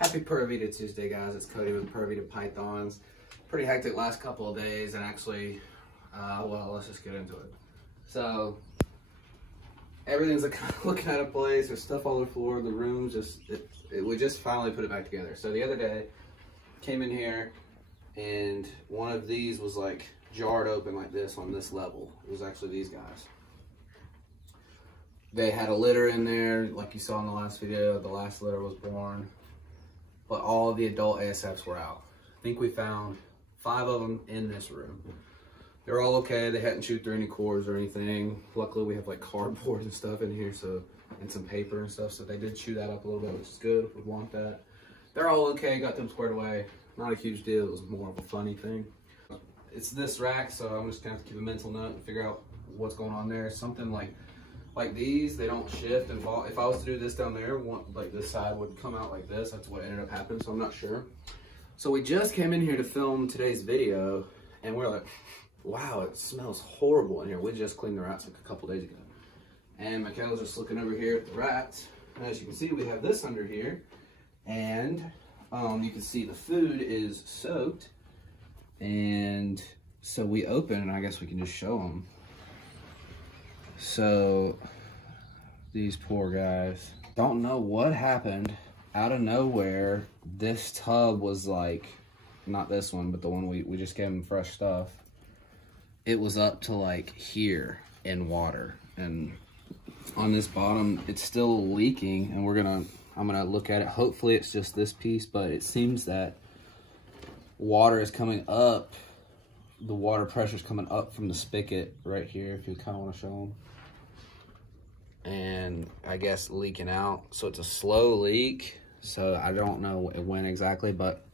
Happy Pura Vida Tuesday, guys. It's Cody with Pura Vida Pythons. Pretty hectic last couple of days, and actually, well, let's just get into it. So, everything's looking out of place. There's stuff all over the floor. The room we just finally put it back together. So the other day, came in here, and one of these was like jarred open like this on this level. It was actually these guys. They had a litter in there, like you saw in the last video. The last litter was born, but all of the adult ASFs were out. I think we found 5 of them in this room. They're all okay. They hadn't chewed through any cords or anything. Luckily, we have like cardboard and stuff in here, and some paper and stuff, so they did chew that up a little bit, which is good. We want that. They're all okay. Got them squared away. Not a huge deal. It was more of a funny thing. It's this rack, so I'm just gonna have to keep a mental note and figure out what's going on there. Something like these, they don't shift and fall. If I was to do this down there, like this side would come out like this. That's what ended up happening, so I'm not sure. So we just came in here to film today's video, and we're like, wow, it smells horrible in here. We just cleaned the rats like a couple days ago. And Michaela's just looking over here at the rats. And as you can see, we have this under here. And you can see the food is soaked. And so we open, and I guess we can just show them. So these poor guys, don't know what happened. Out of nowhere, this tub was like, not this one, but the one we just gave them fresh stuff. It was up to like here in water, and on this bottom it's still leaking, and I'm gonna look at it. Hopefully it's just this piece, but it seems that water is coming up. The water pressure is coming up from the spigot right here, if you kind of want to show them, and I guess leaking out. So it's a slow leak, so I don't know when exactly, but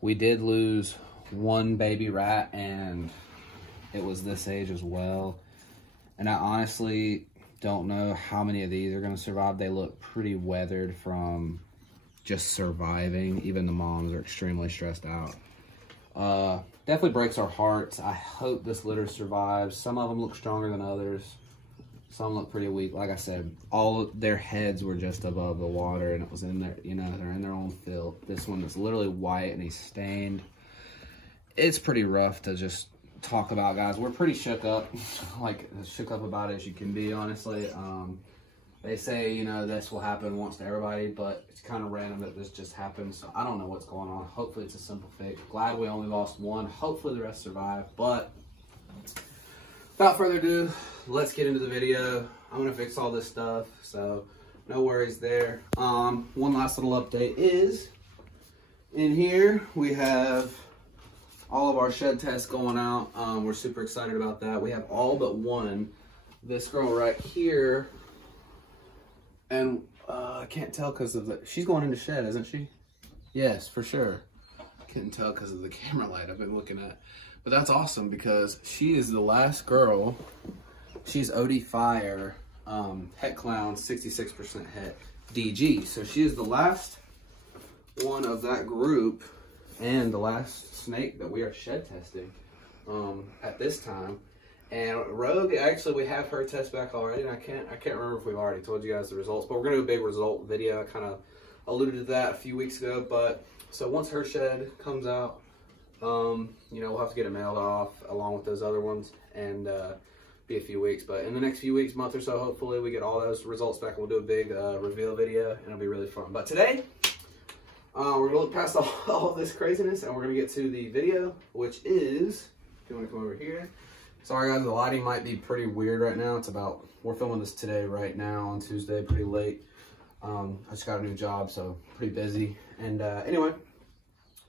we did lose one baby rat, and it was this age as well. And I honestly don't know how many of these are going to survive. They look pretty weathered from just surviving. Even the moms are extremely stressed out. Definitely breaks our hearts. I hope this litter survives. Some of them look stronger than others. Some look pretty weak. Like I said, all of their heads were just above the water, and it was in there, you know, they're in their own filth. This one is literally white, and he's stained. It's pretty rough to just talk about, guys. We're pretty shook up, like as shook up about it as you can be, honestly. They say, you know, this will happen once to everybody, but it's kind of random that this just happened, so I don't know what's going on. Hopefully it's a simple fix. Glad we only lost one. Hopefully the rest survive, but without further ado, let's get into the video. I'm gonna fix all this stuff, so no worries there. One last little update is, in here we have all of our shed tests going out. We're super excited about that. We have all but one. This girl right here, and I can't tell because of she's going into shed, isn't she? Yes, for sure. Couldn't tell because of the camera light I've been looking at. But that's awesome because she is the last girl. She's OD Fire, Het Clown, 66% Het DG. So she is the last one of that group, and the last snake that we are shed testing at this time. And Rogue, actually, we have her test back already, and I can't remember if we've already told you guys the results, but we're gonna do a big result video. I kind of alluded to that a few weeks ago. But so once her shed comes out, you know, we'll have to get it mailed off along with those other ones, and be a few weeks. But in the next few weeks, month or so, hopefully we get all those results back, and we'll do a big reveal video, and it'll be really fun. But today, we're gonna look past all of this craziness, and we're gonna get to the video, which is, if you wanna come over here. Sorry guys, the lighting might be pretty weird right now. We're filming this today right now on Tuesday, pretty late. I just got a new job, so pretty busy. And anyway,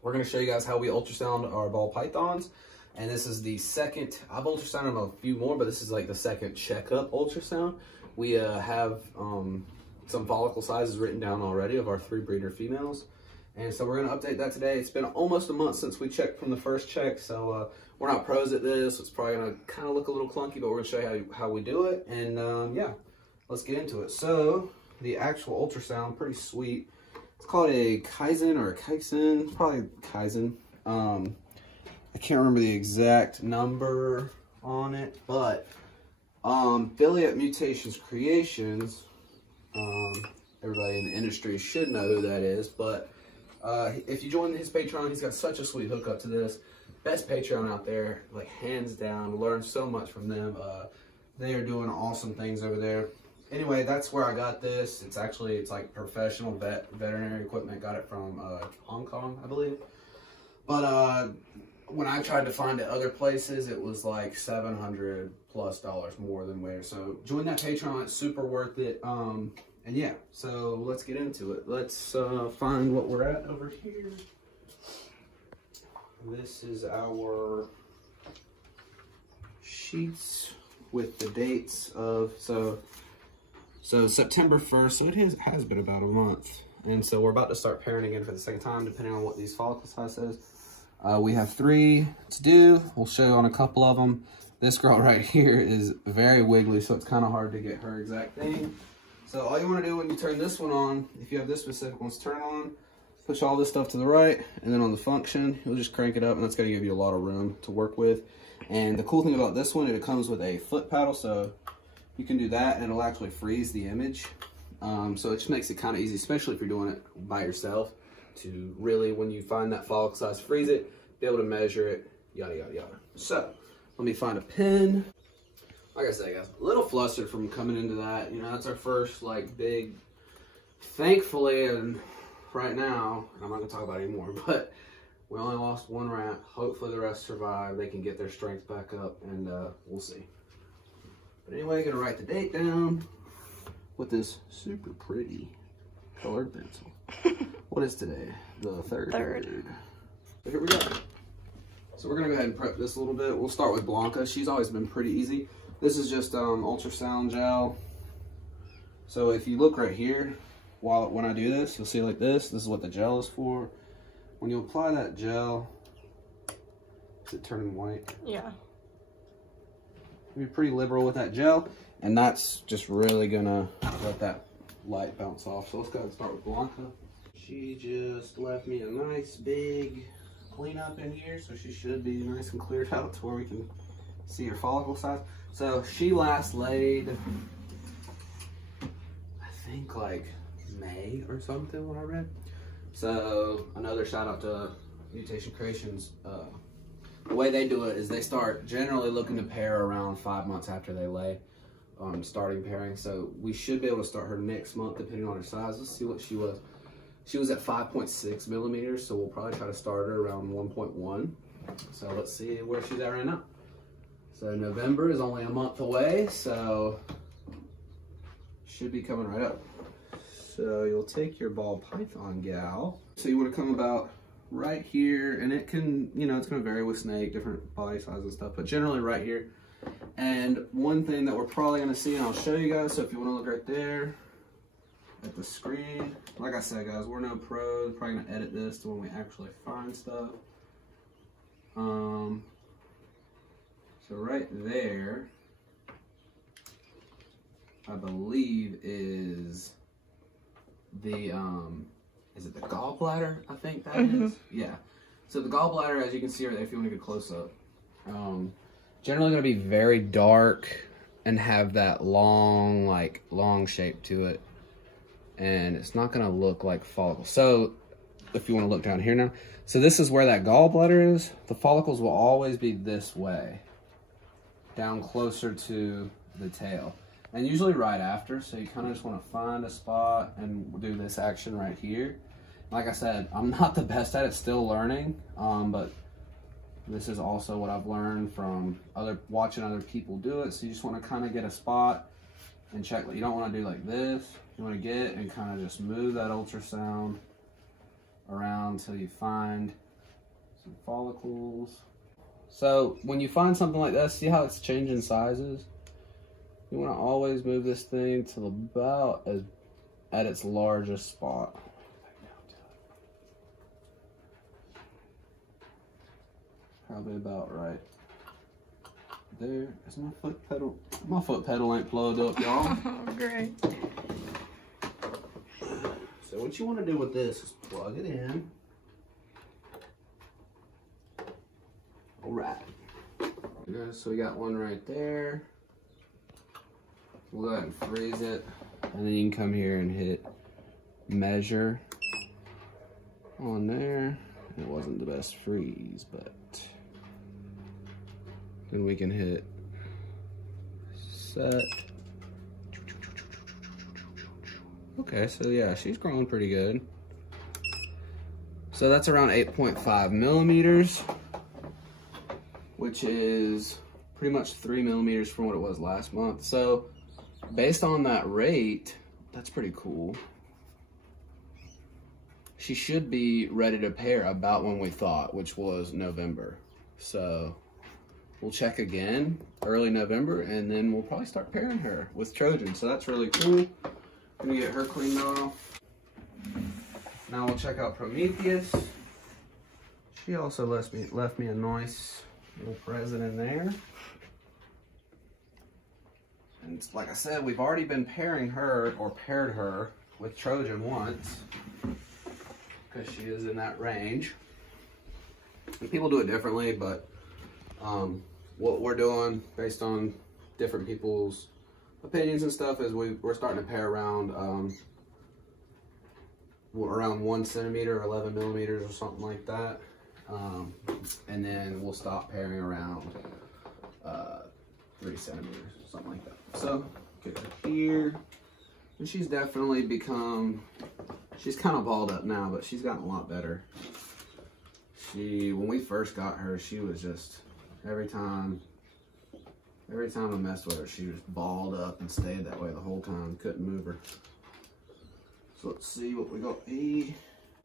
we're gonna show you guys how we ultrasound our ball pythons. And this is the second, I've ultrasounded a few more, but this is like the second checkup ultrasound. We have some follicle sizes written down already of our 3 breeder females. And so we're gonna update that today. It's been almost a month since we checked from the first check, so we're not pros at this. It's probably gonna kind of look a little clunky, but we're gonna show you how we do it. And yeah, let's get into it. So the actual ultrasound, pretty sweet. It's called a Kaizen or a Kaizen, probably Kaizen. I can't remember the exact number on it, but Billy at Mutations Creations, everybody in the industry should know who that is, but If you join his Patreon, he's got such a sweet hookup to this. Best Patreon out there, like hands down. Learned so much from them. They are doing awesome things over there. Anyway, that's where I got this. It's like professional veterinary equipment. Got it from Hong Kong, I believe. But when I tried to find it other places, it was like $700+ more than where. So join that Patreon. It's super worth it. And yeah, so let's get into it. Let's find what we're at over here. This is our sheets with the dates of, so September 1st, so it has been about a month. And so we're about to start pairing again for the second time, depending on what these follicle size says. We have 3 to do. We'll show you on a couple of them. This girl right here is very wiggly, so it's kind of hard to get her exact thing. So all you want to do when you turn this one on, if you have this specific one, is turn on, push all this stuff to the right, and then on the function, you'll just crank it up, and that's going to give you a lot of room to work with. And the cool thing about this one, it comes with a foot paddle, so you can do that, and it'll actually freeze the image. So it just makes it kind of easy, especially if you're doing it by yourself, to really, when you find that follicle size, freeze it, be able to measure it, yada, yada, yada. So let me find a pin. Like I said, guys, a little flustered from coming into that. You know, that's our first, like, big, thankfully, and right now, I'm not going to talk about it anymore, but we only lost 1 rat. Hopefully the rest survive. They can get their strength back up, and we'll see. But anyway, going to write the date down with this super pretty colored pencil. What is today? The 3rd. 3rd. So here we go. So we're going to go ahead and prep this a little bit. We'll start with Blanca. She's always been pretty easy. This is just ultrasound gel. So if you look right here, when I do this, you'll see like this. This is what the gel is for. When you apply that gel, is it turning white? Yeah. Be pretty liberal with that gel, and that's just really gonna let that light bounce off. So let's go ahead and start with Blanca. She just left me a nice big cleanup in here, so she should be nice and cleared out to where we can see her follicle size. So she last laid, I think like May or something, what I read. So another shout out to Mutation Creations. The way they do it is they start generally looking to pair around 5 months after they lay, starting pairing. So we should be able to start her next month depending on her size. Let's see what she was. She was at 5.6 millimeters, so we'll probably try to start her around 1.1. So let's see where she's at right now. So November is only a month away, so should be coming right up. So you'll take your ball python gal. So you want to come about right here, and it can, you know, it's going to vary with snake, different body size and stuff, but generally right here. And one thing that we're probably going to see, and I'll show you guys, so if you want to look right there at the screen, like I said, guys, we're no pros, probably going to edit this to when we actually find stuff. So right there, I believe is the, is it the gallbladder? I think that is. Yeah. So the gallbladder, as you can see right there, if you want to get close up, generally going to be very dark and have that long, like long shape to it. And it's not going to look like follicles. So if you want to look down here now, so this is where that gallbladder is. The follicles will always be this way, down closer to the tail. And usually right after, so you kind of just want to find a spot and do this action right here. Like I said, I'm not the best at it, still learning, but this is also what I've learned from watching other people do it. So you just want to kind of get a spot and check. You don't want to do like this. You want to get and kind of just move that ultrasound around until you find some follicles. So when you find something like this, see how it's changing sizes? You want to always move this thing to about at its largest spot. Probably about right there. Is my foot pedal? My foot pedal ain't plugged up, y'all. Oh, great. So what you want to do with this is plug it in. All right. So we got one right there. We'll go ahead and freeze it, and then you can come here and hit measure. on there. It wasn't the best freeze, but then we can hit set. Okay, so yeah, she's growing pretty good. So that's around 8.5 millimeters, which is pretty much 3 millimeters from what it was last month. So based on that rate, that's pretty cool. She should be ready to pair about when we thought, which was November. So we'll check again early November, and then we'll probably start pairing her with Trojan. So that's really cool. Gonna get her cleaned off. Now we'll check out Prometheus. She also left me a nice little present in there. And like I said, we've already been pairing her, or paired her, with Trojan once, because she is in that range. And people do it differently, but what we're doing based on different people's opinions and stuff is we're starting to pair around around 1 centimeter or 11 millimeters or something like that, and then we'll stop pairing around 3 centimeters, something like that. So get her here, and she's definitely become, she's kind of balled up now, but she's gotten a lot better. When we first got her, she was just, every time I messed with her, she was balled up and stayed that way the whole time. Couldn't move her. So let's see what we got here.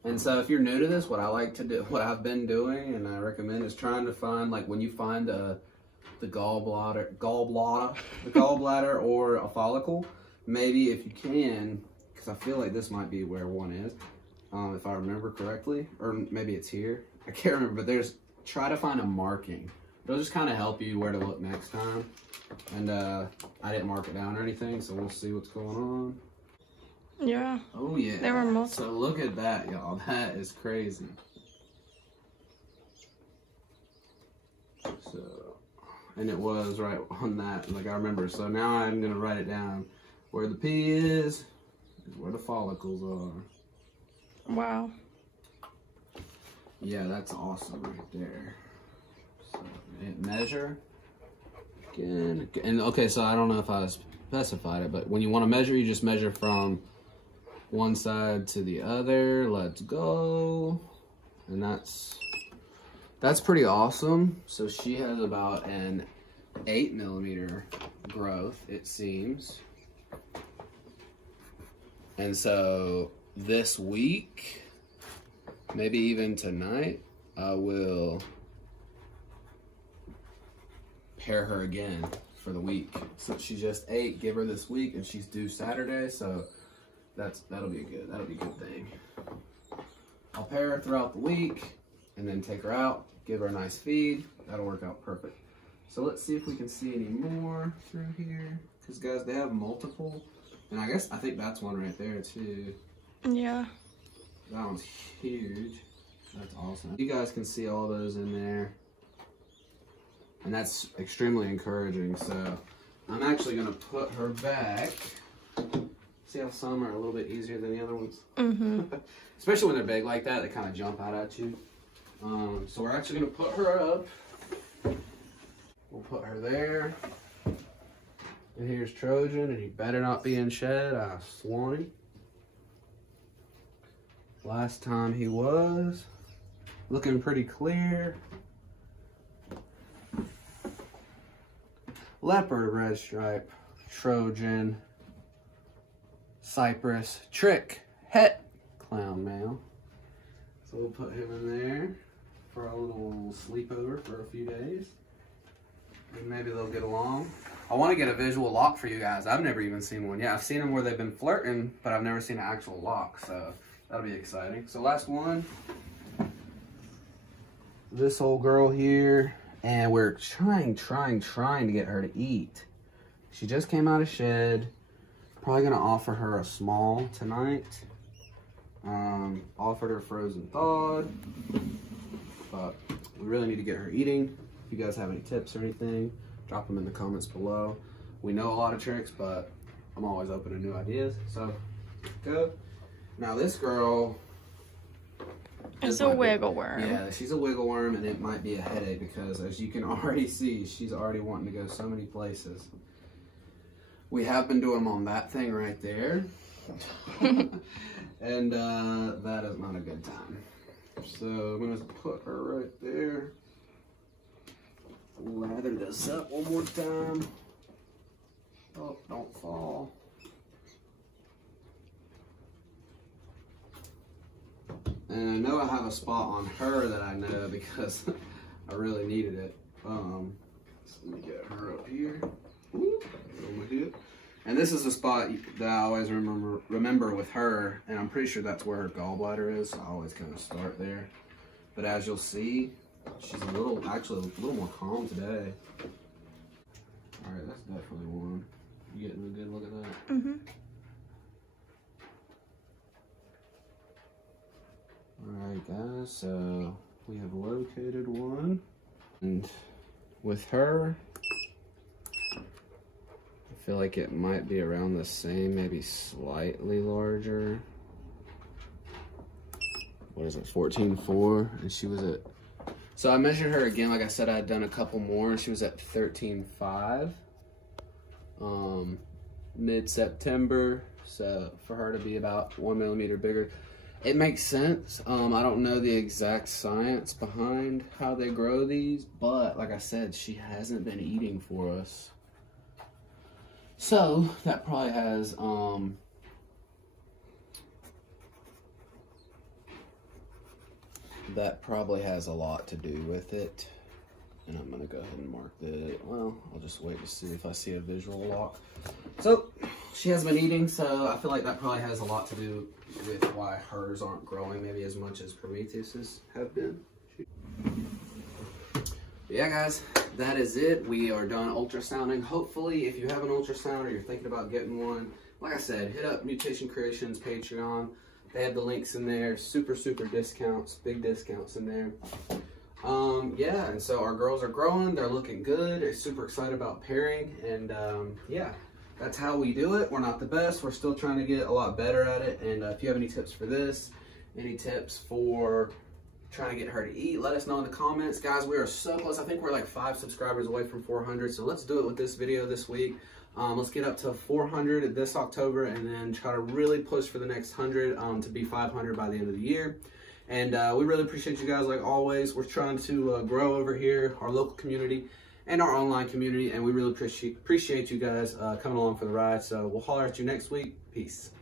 And so if you're new to this, what I like to do, what I've been doing, and I recommend, is trying to find, like, when you find the gallbladder or a follicle, maybe if you can, because I feel like this might be where one is, if I remember correctly, or maybe it's here. I can't remember, but try to find a marking. It'll just kind of help you where to look next time. And I didn't mark it down or anything, so we'll see what's going on. Yeah. Oh yeah. There were multiple. So look at that, y'all. That is crazy. So, and it was right on that, like I remember. So now I'm gonna write it down. Where the P is where the follicles are. Wow. Yeah, that's awesome right there. So hit measure again, and okay, so I don't know if I specified it, but when you want to measure, you just measure from one side to the other. Let's go. And that's pretty awesome. So she has about an 8 millimeter growth, it seems. And so this week, maybe even tonight, I will pair her again for the week. So she's just 8, give her this week, and she's due Saturday, so that'll be a good thing. I'll pair her throughout the week and then take her out, give her a nice feed. That'll work out perfect. So let's see if we can see any more through here, because guys, they have multiple, and I think that's one right there too. Yeah. That one's huge. That's awesome. You guys can see all those in there, and that's extremely encouraging. So I'm actually gonna put her back. See how some are a little bit easier than the other ones? Mm-hmm. Especially when they're big like that, they kind of jump out at you. So we're actually gonna put her up. We'll put her there. And here's Trojan, and he better not be in shed, I swan. Last time he was. Looking pretty clear. Leopard, red stripe, Trojan, Cypress, Trick, Het, clown male. So we'll put him in there for a little sleepover for a few days. And maybe they'll get along. I want to get a visual lock for you guys. I've never even seen one. Yeah, I've seen them where they've been flirting, but I've never seen an actual lock, so that'll be exciting. So last one, this old girl here, and we're trying to get her to eat. She just came out of shed. Probably gonna offer her a small tonight. Offered her frozen thawed, but we really need to get her eating. If you guys have any tips or anything, drop them in the comments below. We know a lot of tricks, but I'm always open to new ideas. So go. Now this girl, It's a wiggle worm. Yeah, she's a wiggle worm, and it might be a headache because, as you can already see, she's already wanting to go so many places. We have been doing them on that thing right there. And that is not a good time. So I'm going to put her right there. Lather this up one more time. Oh, don't fall. And I know I have a spot on her that I know because I really needed it. So let me get her up here. Whoop, over here. And this is a spot that I always remember with her, and I'm pretty sure that's where her gallbladder is. So I always kind of start there. But as you'll see, she's actually a little more calm today. All right, that's definitely one. You getting a good look at that? Mm-hmm. All right, guys, so we have located one. And with her, I feel like it might be around the same, maybe slightly larger. What is it, 14.4? And she was at, so I measured her again, like I said, I had done a couple more, and she was at 13.5. Mid-September, so for her to be about 1 millimeter bigger, it makes sense. I don't know the exact science behind how they grow these, but like I said, she hasn't been eating for us. So that probably has a lot to do with it. And I'm gonna go ahead and mark the, well, I'll just wait to see if I see a visual lock. So she has been eating, so I feel like that probably has a lot to do with why hers aren't growing maybe as much as Prometheus's have been. But yeah, guys, that is it. We are done ultrasounding. Hopefully, if you have an ultrasound or you're thinking about getting one, like I said, hit up Mutation Creations Patreon. They have the links in there. Super discounts, big discounts in there. Yeah, and so our girls are growing. They're looking good. They're super excited about pairing, and yeah, that's how we do it. We're not the best. We're still trying to get a lot better at it. And if you have any tips for this, any tips for trying to get her to eat, let us know in the comments. Guys, we are so close. I think we're like 5 subscribers away from 400. So let's do it with this video this week. Let's get up to 400 this October, and then try to really push for the next 100 to be 500 by the end of the year. And we really appreciate you guys, like always. We're trying to grow over here, our local community and our online community, and we really appreciate you guys coming along for the ride. So we'll holler at you next week. Peace.